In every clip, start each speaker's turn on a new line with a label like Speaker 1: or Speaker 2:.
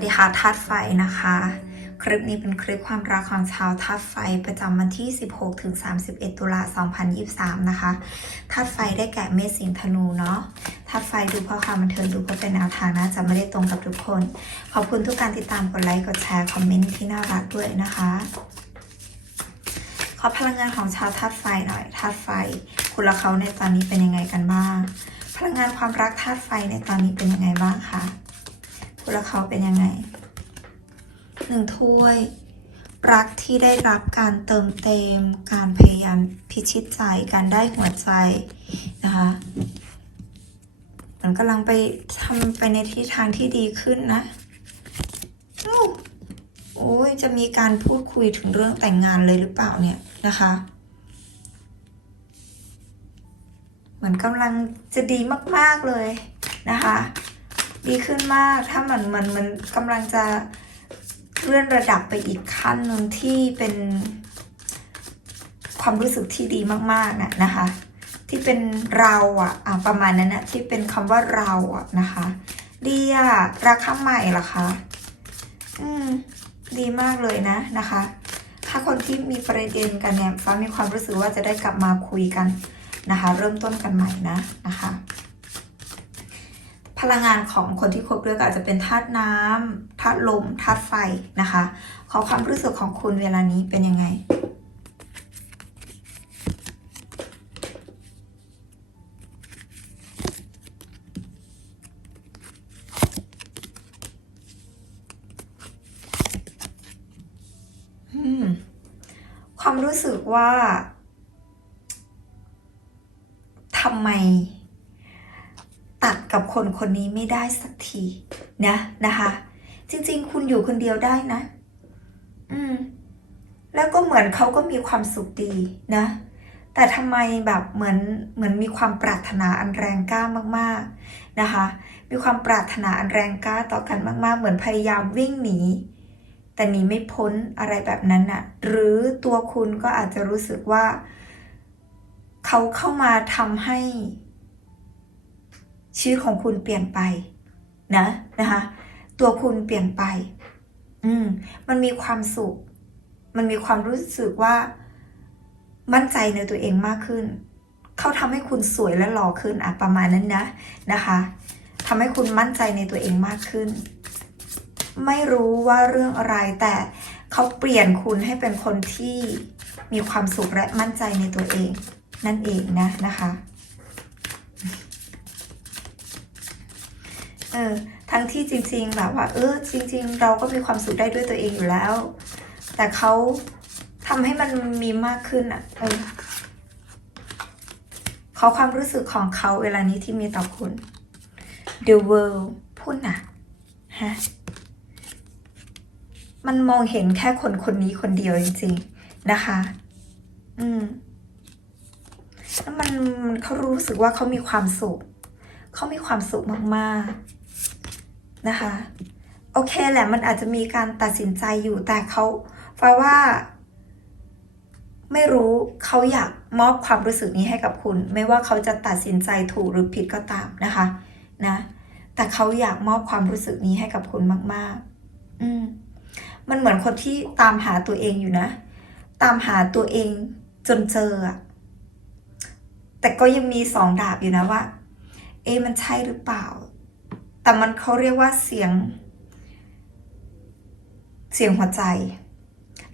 Speaker 1: สดีค่ะธาตุไฟนะคะ คลิปนี้เป็นคลิปความรักของชาวธาตุไฟประจำวันที่ 16ถึง31 ตุลา2023 นะคะธาตุไฟได้แก่เมษสิงธนูเนาะธาตุไฟดูเพราะความบันเทิงดูเพราะเป็นแนวทางนะจะไม่ได้ตรงกับทุกคน ขอบคุณทุกการติดตามกดไลค์กดแชร์คอมเมนต์ที่น่ารักด้วยนะคะ ขอพลังงานของชาวธาตุไฟหน่อยธาตุไฟ คุณและเขาในตอนนี้เป็นยังไงกันบ้าง พลังงานความรักธาตุไฟในตอนนี้เป็นยังไงบ้างคะ และเขาเป็นยังไงหนึ่งถ้วย รักที่ได้รับการเติมเต็ม การพยายามพิชิตใจ การได้หัวใจนะคะมันกำลังไปทำไปในทิศทางที่ดีขึ้นนะโอ้ยจะมีการพูดคุยถึงเรื่องแต่งงานเลยหรือเปล่าเนี่ยนะคะเหมือนกำลังจะดีมาก ๆ เลยนะคะ ดีขึ้นมาก ถ้ามันมันมันกำลังจะเลื่อนระดับไปอีกขั้นหนึ่งที่เป็นความรู้สึกที่ดีมากๆนะนะคะ ที่เป็นเราอะอะประมาณนั้นนะที่เป็นคำว่าเราอะนะคะ ดีอะรักครั้งใหม่เหรอคะอืม ดีมากเลยนะนะคะ ถ้าคนที่มีประเด็นกันเนี่ยฟ้ามีความรู้สึกว่าจะได้กลับมาคุยกันนะคะ เริ่มต้นกันใหม่นะนะคะ พลังงานของคนที่คบด้วยก็อาจจะเป็นธาตุน้ำธาตุลมธาตุไฟนะคะ ขอความรู้สึกของคุณเวลานี้เป็นยังไงอืมความรู้สึกว่าทำไม คนคนนี้ไม่ได้สักทีนะนะคะ จริง ๆ คุณอยู่คนเดียวได้นะ อืม แล้วก็เหมือนเขาก็มีความสุขดีนะ แต่ทำไมแบบเหมือนเหมือนมีความปรารถนาอันแรงกล้ามากๆนะคะ มีความปรารถนาอันแรงกล้าต่อกันมาก ๆ เหมือนพยายามวิ่งหนีแต่หนีไม่พ้นอะไรแบบนั้นน่ะ หรือตัวคุณก็อาจจะรู้สึกว่า เขาเข้ามาทำให้ ชีวิตของคุณเปลี่ยนไปนะนะคะ ตัวคุณเปลี่ยนไป อืม มันมีความสุข มันมีความรู้สึกว่า มั่นใจในตัวเองมากขึ้น เขาทำให้คุณสวยและหล่อขึ้นอะประมาณนั้นนะนะคะทำให้คุณมั่นใจในตัวเองมากขึ้น ไม่รู้ว่าเรื่องอะไรแต่เขาเปลี่ยนคุณให้เป็นคนที่มีความสุขและมั่นใจในตัวเอง นั่นเองนะนะคะ เออทั้งที่จริง ๆ แบบว่า เออจริง ๆ เราก็มีความสุขได้ด้วยตัวเองอยู่แล้ว แต่เขาทำให้มันมีมากขึ้นอะเออขอความรู้สึกของเขาเวลานี้ที่มีต่อคุณ The world พูดนะฮะมันมองเห็นแค่คนคนนี้คนเดียวจริง ๆ นะคะ อืมแล้วมันเขารู้สึกว่าเขามีความสุข เขามีความสุขมาก ๆ นะคะ โอเคแหละมันอาจจะมีการตัดสินใจอยู่แต่เขาฟ้าว่า ไม่รู้เขาอยากมอบความรู้สึกนี้ให้กับคุณ ไม่ว่าเขาจะตัดสินใจถูกหรือผิดก็ตามนะคะนะแต่เขาอยากมอบความรู้สึกนี้ให้กับคุณมาก ๆ อืมมันเหมือนคนที่ตามหาตัวเองอยู่นะ ตามหาตัวเองจนเจออะแต่ก็ยังมีสองดาบอยู่นะว่า เอมันใช่หรือเปล่า แต่มันเขาเรียกว่าเสียง เสียงหัวใจ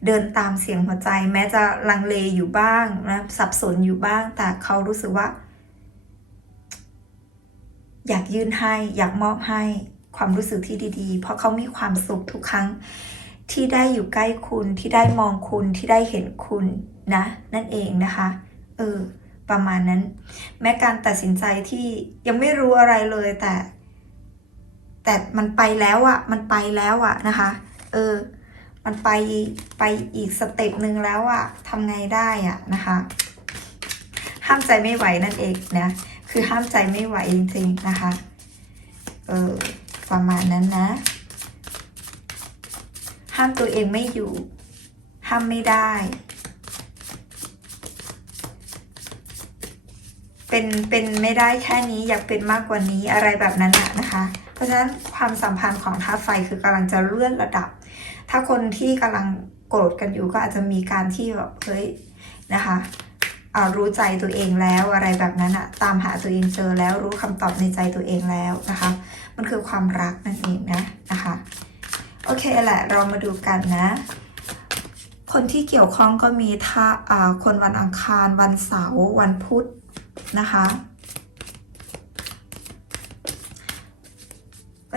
Speaker 1: เดินตามเสียงหัวใจ แม้จะลังเลอยู่บ้างนะสับสนอยู่บ้าง แต่เขารู้สึกว่า อยากยื่นให้ อยากมอบให้ความรู้สึกที่ดี ๆ เพราะเขามีความสุขทุกครั้งที่ได้อยู่ใกล้คุณที่ได้มองคุณที่ได้เห็นคุณนะ นั่นเองนะคะ เออ ประมาณนั้น แม้การตัดสินใจที่ยังไม่รู้อะไรเลยแต่ แต่มันไปแล้วอะมันไปแล้วอะนะคะ เออ มันไปไปอีกสเต็ปหนึ่งแล้วอะทำไงได้อะนะคะ ห้ามใจไม่ไหวนั่นเองนะคือห้ามใจไม่ไหวจริงๆนะคะ เออประมาณนั้นนะ ห้ามตัวเองไม่อยู่ ห้ามไม่ได้ เป็นเป็นไม่ได้แค่นี้อยากเป็นมากกว่านี้อะไรแบบนั้นอะนะคะ เพราะฉะนั้นความสัมพันธ์ของธาตุไฟคือกำลังจะเลื่อนระดับ ถ้าคนที่กำลังโกรธกันอยู่ก็อาจจะมีการที่แบบเฮ้ยนะคะอารู้ใจตัวเองแล้วอะไรแบบนั้นอะตามหาตัวเองเจอแล้วรู้คำตอบในใจตัวเองแล้วนะคะ มันคือความรักนั่นเองนะนะคะโอเคแหละเรามาดูกันนะ คนที่เกี่ยวข้องก็มีท่าอ่าคนวันอังคารวันเสาร์วันพุธนะคะ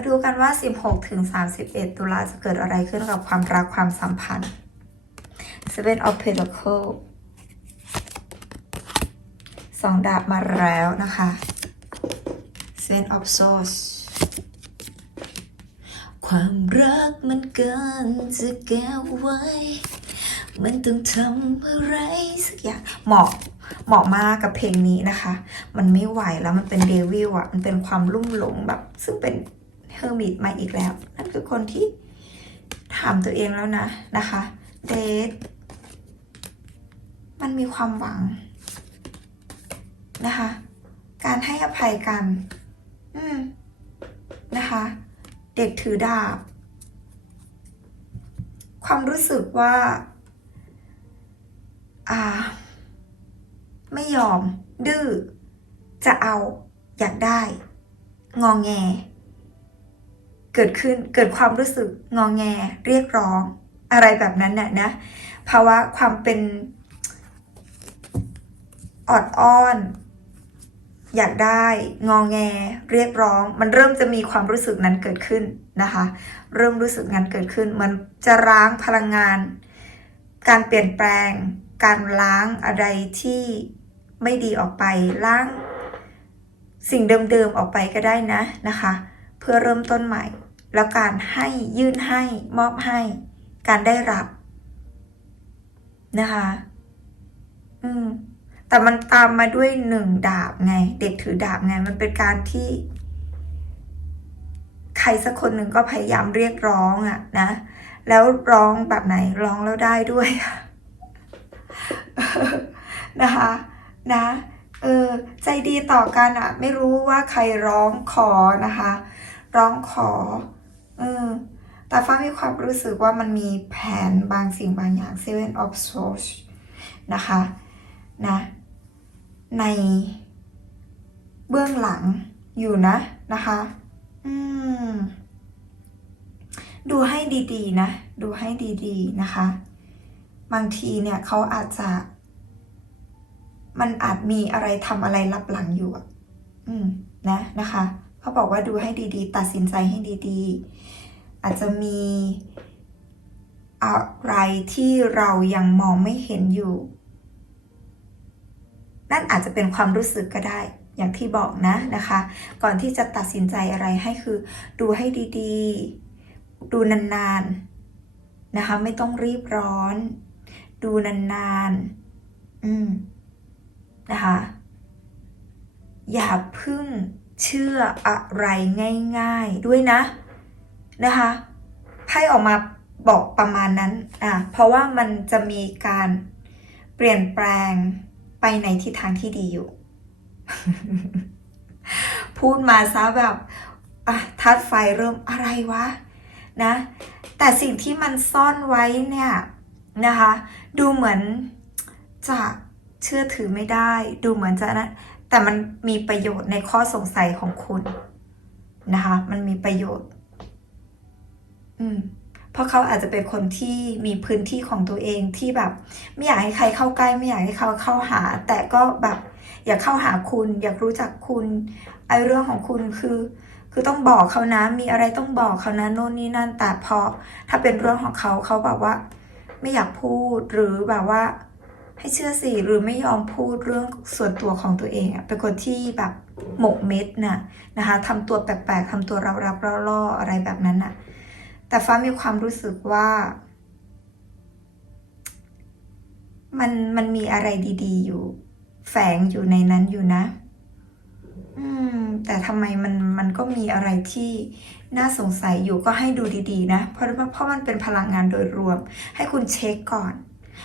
Speaker 1: มาดูกันว่า 16 ถึง 31 ตุลาจะเกิดอะไรขึ้นกับความรักความสัมพันธ์ Seven of Pentacles สองดาบมาแล้วนะคะ Seven of Swords ความรักมันเกินจะแก้วไว้ มันต้องทำอะไรสักอย่างเหมาะเหมาะมากกับเพลงนี้นะคะ มันไม่ไหวแล้วมันเป็นเดวิลอะมันเป็นความลุ่มหลงแบบ ซึ่งเป็น เฮอร์มิตมาอีกแล้ว นั่นคือคนที่ถามตัวเองแล้วนะนะคะเดทมันมีความหวังนะคะ การให้อภัยกัน อืมนะคะ เด็กถือดาบ ความรู้สึกว่า อ่า ไม่ยอม ดื้อ จะเอา อยากได้ งองแง เกิดขึ้นเกิดความรู้สึกงองแงเรียกร้องอะไรแบบนั้นน่ะนะภาวะความเป็นอดอ้อน อยากได้งองแง เรียกร้อง มันเริ่มจะมีความรู้สึกนั้นเกิดขึ้นนะคะ เริ่มรู้สึกงั้นเกิดขึ้นเหมันจะล้างพลังงาน การเปลี่ยนแปลง การล้างอะไรที่ไม่ดีออกไปล้างสิ่งเดิมๆออกไปก็ได้นะนะคะ เพื่อเริ่มต้นใหม่ แล้วการให้ยื่นให้มอบให้ การได้รับ นะคะ อืม แต่มันตามมาด้วยหนึ่งดาบไง เด็กถือดาบไง มันเป็นการที่ ใครสักคนหนึ่งก็พยายามเรียกร้องอะนะ แล้วร้องแบบไหนร้องแล้วได้ด้วยนะคะนะ เออ ใจดีต่อกันอะไม่รู้ว่าใครร้องขอนะคะ ร้องขอ เออ แต่ฟ้ามีความรู้สึกว่ามันมีแผนบางสิ่งบางอย่าง Seven of Swords นะคะ นะ ในเบื้องหลังอยู่นะ นะคะ อืม ดูให้ดีๆ นะ ดูให้ดีๆ นะคะ บางทีเนี่ยเขาอาจจะ มันอาจมีอะไรทำอะไรลับหลังอยู่อะอืม นะ นะคะ เขาบอกว่าดูให้ดีๆ ตัดสินใจให้ดีๆ อาจจะมีอะไรที่เรายังมองไม่เห็นอยู่ นั่นอาจจะเป็นความรู้สึกก็ได้ อย่างที่บอกนะนะคะ ก่อนที่จะตัดสินใจอะไรให้คือ ดูให้ดีๆ ดูนานๆ นะคะ ไม่ต้องรีบร้อน ดูนานๆ อืม นะคะ อย่าพึ่ง เชื่ออะไรง่ายๆด้วยนะนะคะไพ่ออกมาบอกประมาณนั้นอะเพราะว่ามันจะมีการเปลี่ยนแปลงไปในทิศทางที่ดีอยู่ พูดมาซะแบบอะทัดไฟเริ่มอะไรวะนะแต่สิ่งที่มันซ่อนไว้เนี่ยนะคะ ดูเหมือนจะเชื่อถือไม่ได้ ดูเหมือนจะนะ แต่มันมีประโยชน์ในข้อสงสัยของคุณนะคะ มันมีประโยชน์ อืม เพราะเขาอาจจะเป็นคนที่มีพื้นที่ของตัวเองที่แบบ ไม่อยากให้ใครเข้าใกล้ ไม่อยากให้เขาเข้าหา แต่ก็แบบอยากเข้าหาคุณ อยากรู้จักคุณไอเรื่องของคุณคือ คือต้องบอกเขานะ มีอะไรต้องบอกเขานะโน่นนี่นั่นแต่พอถ้าเป็นเรื่องของเขาเขาแบบว่า ไม่อยากพูดหรือแบบว่า ให้เชื่อสิหรือไม่ยอมพูดเรื่องส่วนตัวของตัวเองอะเป็นคนที่แบบหมกเม็ดน่ะนะคะทำตัวแปลกๆทำตัวรับๆล่อๆอะไรแบบนั้นน่ะ แต่ฟ้ามีความรู้สึกว่า มันมันมีอะไรดีๆ อยู่ แฝงอยู่ในนั้นอยู่นะ อืม แต่ทำไมมันมันก็มีอะไรที่น่าสงสัยอยู่ก็ให้ดูดีๆ นะ เพราะเพราะมันเป็นพลังงานโดยรวม ให้คุณเช็คก่อน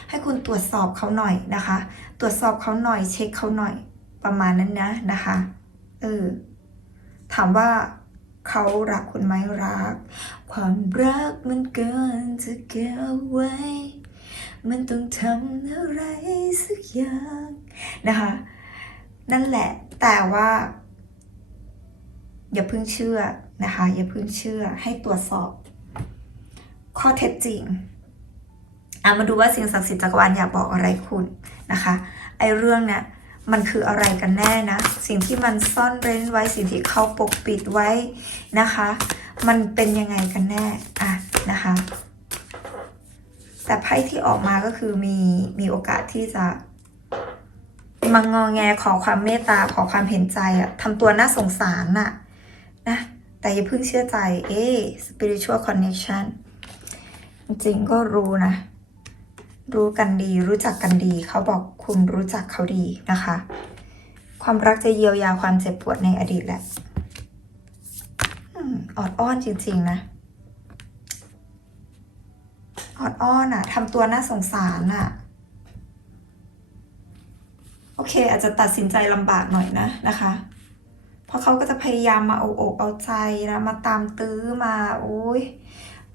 Speaker 1: ให้คุณตรวจสอบเขาหน่อยนะคะ ตรวจสอบเขาหน่อย เช็คเขาหน่อยประมาณนั้นนะนะคะเออถามว่าเขารักคุณไหมรัก ความรักมันเกินจะเก็บไว้ มันต้องทำอะไรสักอย่างนะคะ นั่นแหละ แต่ว่า อย่าเพิ่งเชื่อนะคะ อย่าเพิ่งเชื่อให้ตรวจสอบ ข้อเท็จจริง อะมาดูว่าสิ่งศักดิ์สิทธิ์จักรวาลอยากบอกอะไรคุณนะคะไอเรื่องเนี่ยมันคืออะไรกันแน่นะ สิ่งที่มันซ่อนเร้นไว้สิ่งที่เขาปกปิดไว้นะคะ มันเป็นยังไงกันแน่อะนะคะ แต่ไพ่ที่ออกมาก็คือมีมีโอกาสที่จะมางอแงขอความเมตตาขอความเห็นใจอะทำตัวน่าสงสารน่ะนะแต่อย่าเพิ่งเชื่อใจ เอ๊ะ spiritual connection จริงก็รู้นะ รู้กันดี รู้จักกันดี เขาบอกคุณรู้จักเขาดีนะคะ ความรักจะเยียวยาความเจ็บปวดในอดีตแหละอออดอ้อนจริง ๆ นะ ออดอ้อนอะทำตัวน่าสงสารอะโอเค อาจจะตัดสินใจลำบากหน่อยนะนะคะ เพราะเขาก็จะพยายามมาเอาอกเอาใจนะมาตามตื้อมาโอ้ย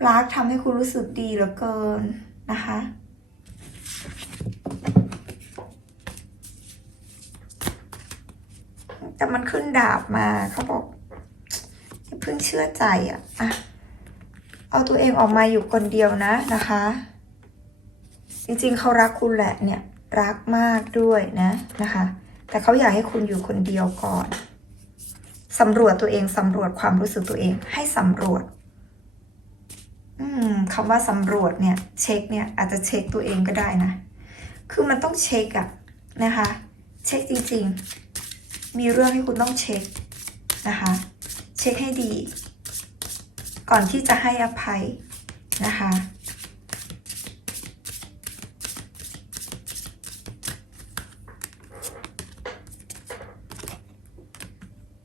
Speaker 1: รักทำให้คุณรู้สึกดีเหลือเกินนะคะ แต่มันขึ้นดาบมาเขาบอกเพิ่งเชื่อใจอะอะเอาตัวเองออกมาอยู่คนเดียวนะนะคะ จริงๆเขารักคุณแหละเนี่ยรักมากด้วยนะนะคะ แต่เขาอยากให้คุณอยู่คนเดียวก่อนสำรวจตัวเองสำรวจความรู้สึกตัวเอง ให้สำรวจอืมคำว่าสำรวจเนี่ย เช็คเนี่ยอาจจะเช็คตัวเองก็ได้นะ คือมันต้องเช็คอะนะคะ เช็คจริง ๆ มีเรื่องให้คุณต้องเช็คนะคะ เช็คให้ดี ก่อนที่จะให้อภัยนะคะ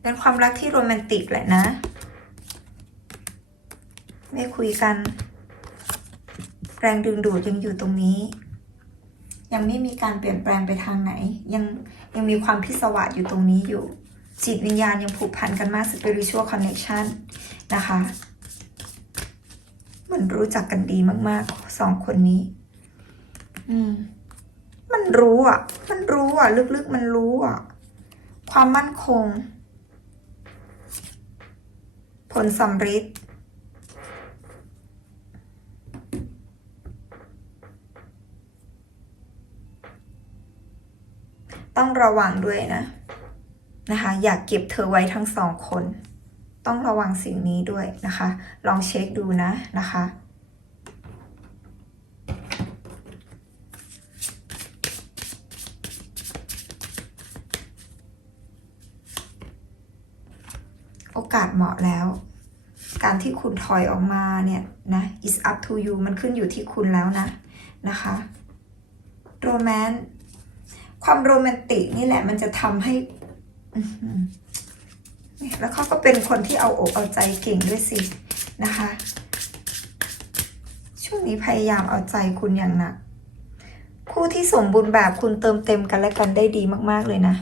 Speaker 1: เป็นความรักที่โรแมนติกแหละนะ ไม่คุยกัน แรงดึงดูดยังอยู่ตรงนี้ ยังไม่มีการเปลี่ยนแปลงไปทางไหน ยังยังมีความพิศวาสอยู่ตรงนี้อยู่ จิตวิญญาณยังผูกพันกันมาก spiritual connection นะคะมันรู้จักกันดีมากๆสองคนนี้ อืม มันรู้อะ มันรู้อะ ลึกๆมันรู้อะ ความมั่นคง ผลสำฤท ต้องระวังด้วยนะนะคะ อยากเก็บเธอไว้ทั้งสองคน ต้องระวังสิ่งนี้ด้วยนะคะ ลองเช็คดูนะนะคะโอกาสเหมาะแล้ว การที่คุณถอยออกมาเนี่ยนะ is up to you มันขึ้นอยู่ที่คุณแล้วนะ นะคะ โรแมนต์ ความโรแมนติกนี่แหละมันจะทำให้แล้วเขาก็เป็นคนที่เอาอกเอาใจเก่งด้วยสินะคะ ช่วงนี้พยายามเอาใจคุณอย่างหนักคู่ที่สมบูรณ์แบบคุณเติมเต็มกันและกันได้ดีมาก ๆ เลยนะ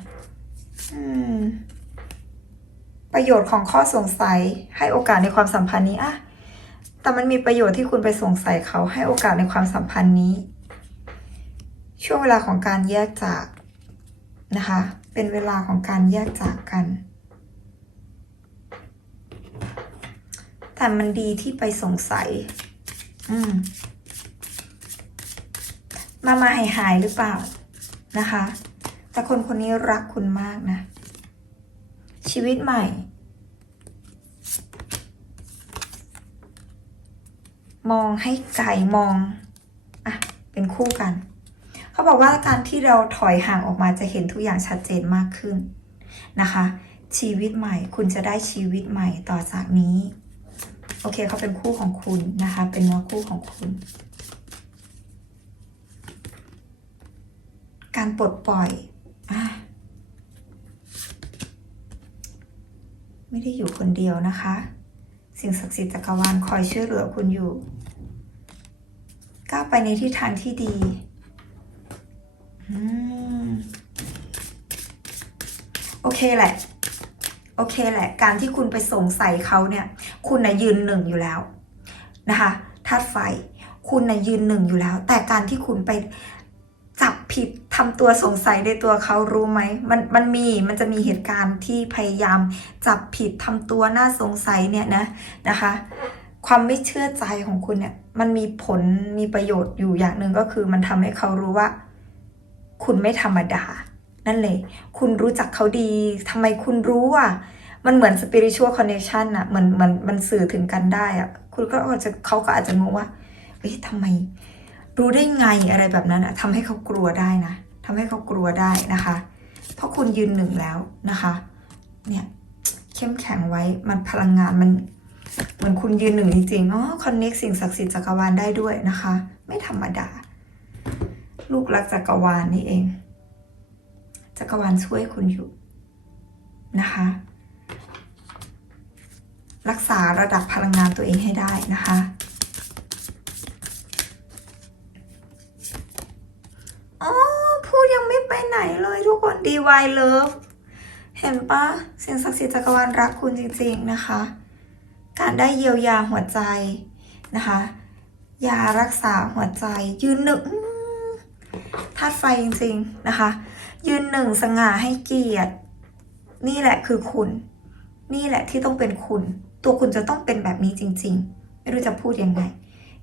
Speaker 1: ประโยชน์ของข้อสงสัยให้โอกาสในความสัมพันธ์นี้อะแต่มันมีประโยชน์ที่คุณไปสงสัยเขาให้โอกาสในความสัมพันธ์นี้ ช่วงเวลาของการแยกจากนะคะ เป็นเวลาของการแยกจากกัน แต่มันดีที่ไปสงสัย อืม มามาหายหายหรือเปล่านะคะ แต่คนคนนี้รักคุณมากนะ ชีวิตใหม่มองให้ไกลมอง อะ เป็นคู่กัน เขาบอกว่าการที่เราถอยห่างออกมาจะเห็นทุกอย่างชัดเจนมากขึ้นนะคะ ชีวิตใหม่คุณจะได้ชีวิตใหม่ต่อจากนี้ โอเคเขาเป็นคู่ของคุณนะคะ เป็นเนื้อคู่ของคุณ การปลดปล่อยอไม่ได้อยู่คนเดียวนะคะ สิ่งศักดิ์สิทธิ์จักรวาลคอยช่วยเหลือคุณอยู่ก้าวไปในทิศทางที่ดี โอเคแหละ โอเคแหละ การที่คุณไปสงสัยเขาเนี่ย คุณนะยืนหนึ่งอยู่แล้วนะคะธาตุไฟ คุณนะยืนหนึ่งอยู่แล้ว แต่การที่คุณไปจับผิดทำตัวสงสัยในตัวเขารู้ไหมมันมันมีมันจะมีเหตุการณ์ที่พยายามจับผิดทำตัวน่าสงสัยเนี่ยนะนะคะ ความไม่เชื่อใจของคุณเนี่ย มันมีผลมีประโยชน์อยู่อย่างหนึ่งก็คือมันทำให้เขารู้ว่า คุณไม่ธรรมดา นั่นเลย คุณรู้จักเขาดีทำไมคุณรู้อะ มันเหมือน spiritual connection อะเหมือนมันมันสื่อถึงกันได้อะคุณก็อาจจะเขาก็อาจจะงงว่าเอ๊ะทำไม รู้ได้ไงอะไรแบบนั้นอะทำให้เขากลัวได้นะทำให้เขากลัวได้นะคะ เพราะคุณยืนหนึ่งแล้วนะคะ เนี่ยเข้มแข็งไว้มันพลังงานมันเหมือนคุณยืนหนึ่งจริงๆอ๋อคอนเน็กสิ่งศักดิ์สิทธิ์จักรวาลได้ด้วยนะคะ ไม่ธรรมดา ลูกรักจักรวาลนี่เอง จักรวาลช่วยคุณอยู่นะคะ รักษาระดับพลังงานตัวเองให้ได้นะคะ อ๋อ พูดยังไม่ไปไหนเลยทุกคน DY Love เห็นปะสิ่งศักดิ์สิทธิ์จักรวาลรักคุณจริงๆนะคะ การได้เยียวยาหัวใจนะคะยารักษาหัวใจยืนหนึ่ง ธาตุไฟจริงๆนะคะ ยืนหนึ่งสง่าให้เกียรติ นี่แหละคือคุณ นี่แหละที่ต้องเป็นคุณ ตัวคุณจะต้องเป็นแบบนี้จริง ๆ ไม่รู้จะพูดยังไง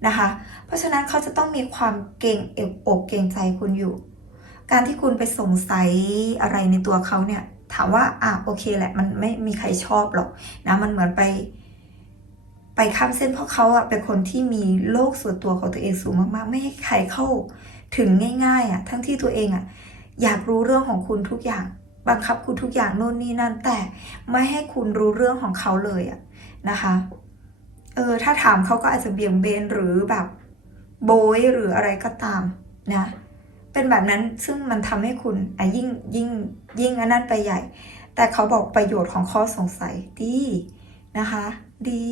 Speaker 1: นะคะ เพราะฉะนั้นเขาจะต้องมีความเกรงอกเกรงใจคุณอยู่ การที่คุณไปสงสัยอะไรในตัวเขาเนี่ยถามว่าอะโอเคแหละ มันไม่มีใครชอบหรอกนะมันเหมือนไป ไปข้ามเส้นเพราะเขาอะเป็นคนที่มีโลกส่วนตัวของตัวเองสูงมากๆ ไม่ให้ใครเข้า ถึงง่ายๆอะทั้งที่ตัวเองอะอยากรู้เรื่องของคุณทุกอย่าง บังคับคุณทุกอย่างโน่นนี่นั่นแต่ไม่ให้คุณรู้เรื่องของเขาเลยอะนะคะเออถ้าถามเขาก็อาจจะเบี่ยงเบนหรือแบบโบยหรืออะไรก็ตามนะเป็นแบบนั้นซึ่งมันทำให้คุณอะยิ่งยิ่งยิ่งอันนั้นไปใหญ่ แต่เขาบอกประโยชน์ของข้อสงสัยดีนะคะ ดี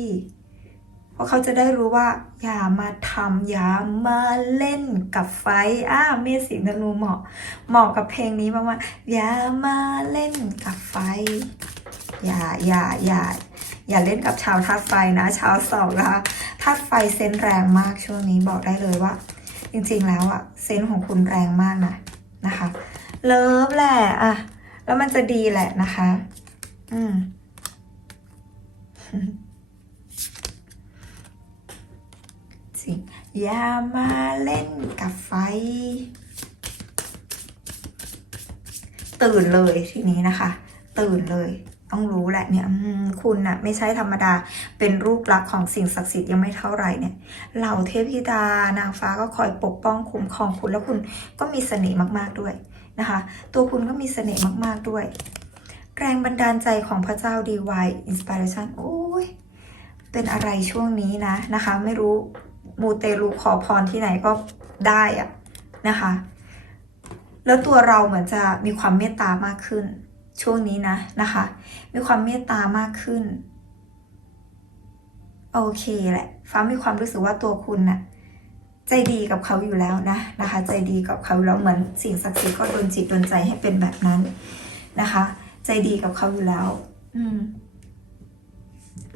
Speaker 1: ราะเขาจะได้รู้ว่า อย่ามาทำอย่ามาเล่นกับไฟอ่าเมสิงห์ธนูเหมาะ เหมาะกับเพลงนี้มากๆอย่ามาเล่นกับไฟ อย่าอย่าอย่าอย่าเล่นกับชาวธาตุไฟนะ ชาวสาร์นะคะธาตุไฟเซนแรงมากช่วงนี้บอกได้เลยว่า จริงๆแล้วอะเซนของคุณแรงมากนะนะคะ เลิฟแหละอะแล้วมันจะดีแหละนะคะ อืม อย่ามาเล่นกับไฟ ตื่นเลยทีนี้นะคะ ตื่นเลย ต้องรู้แหละเนี่ยคุณน่ะไม่ใช่ธรรมดาเป็นรูปลักษณ์ของสิ่งศักดิ์สิทธิ์ยังไม่เท่าไหร่เนี่ยเหล่าเทพธิดานางฟ้าก็คอยปกป้องคุ้มครองคุณแล้วคุณก็มีเสน่ห์มากๆด้วยนะคะ ตัวคุณก็มีเสน่ห์มากๆด้วย แรงบันดาลใจของพระเจ้า DY Inspiration โอ้ยเป็นอะไรช่วงนี้นะนะคะ ไม่รู้ มูเตลูขอพรที่ไหนก็ได้อะนะคะ แล้วตัวเราเหมือนจะมีความเมตตามากขึ้น ช่วงนี้นะนะคะ มีความเมตตามากขึ้น โอเคแหละ ฟ้ามีความรู้สึกว่าตัวคุณน่ะใจดีกับเขาอยู่แล้วนะนะคะ ใจดีกับเขาแล้วเหมือนสิ่งศักดิ์สิทธิ์ก็โดนจิตโดนใจให้เป็นแบบนั้นนะคะ ใจดีกับเขาอยู่แล้ว อืม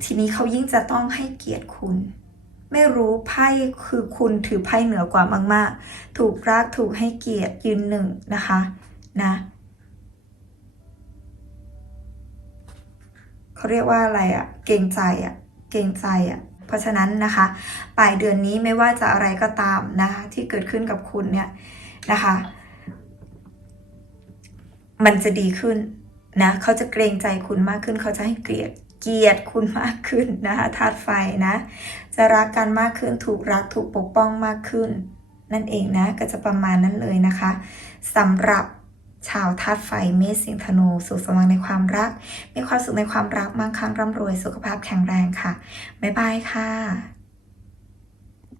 Speaker 1: ทีนี้เขายิ่งจะต้องให้เกียรติคุณ ไม่รู้ไพ่คือคุณถือไพ่เหนือกว่ามาก ๆ ถูกรักถูกให้เกียรติยืนหนึ่งนะคะนะเขาเรียกว่าอะไรอะเกรงใจอะเกรงใจอะเพราะฉะนั้นนะคะปลายเดือนนี้ไม่ว่าจะอะไรก็ตามนะคะที่เกิดขึ้นกับคุณเนี่ยนะคะ มันจะดีขึ้นนะเขาจะเกรงใจคุณมากขึ้นเขาจะให้เกียรติ เกียรติคุณมากขึ้นนะคะธาตุไฟนะ จะรักกันมากขึ้นถูกรักถูกปกป้องมากขึ้น นั่นเองนะก็จะประมาณนั้นเลยนะคะสำหรับชาวธาตุไฟเมษสิงห์ธนูสุขสมหวังในความรัก มีความสุขในความรักมั่งคั่งร่ำรวยสุขภาพแข็งแรงค่ะ บ๊ายบายค่ะ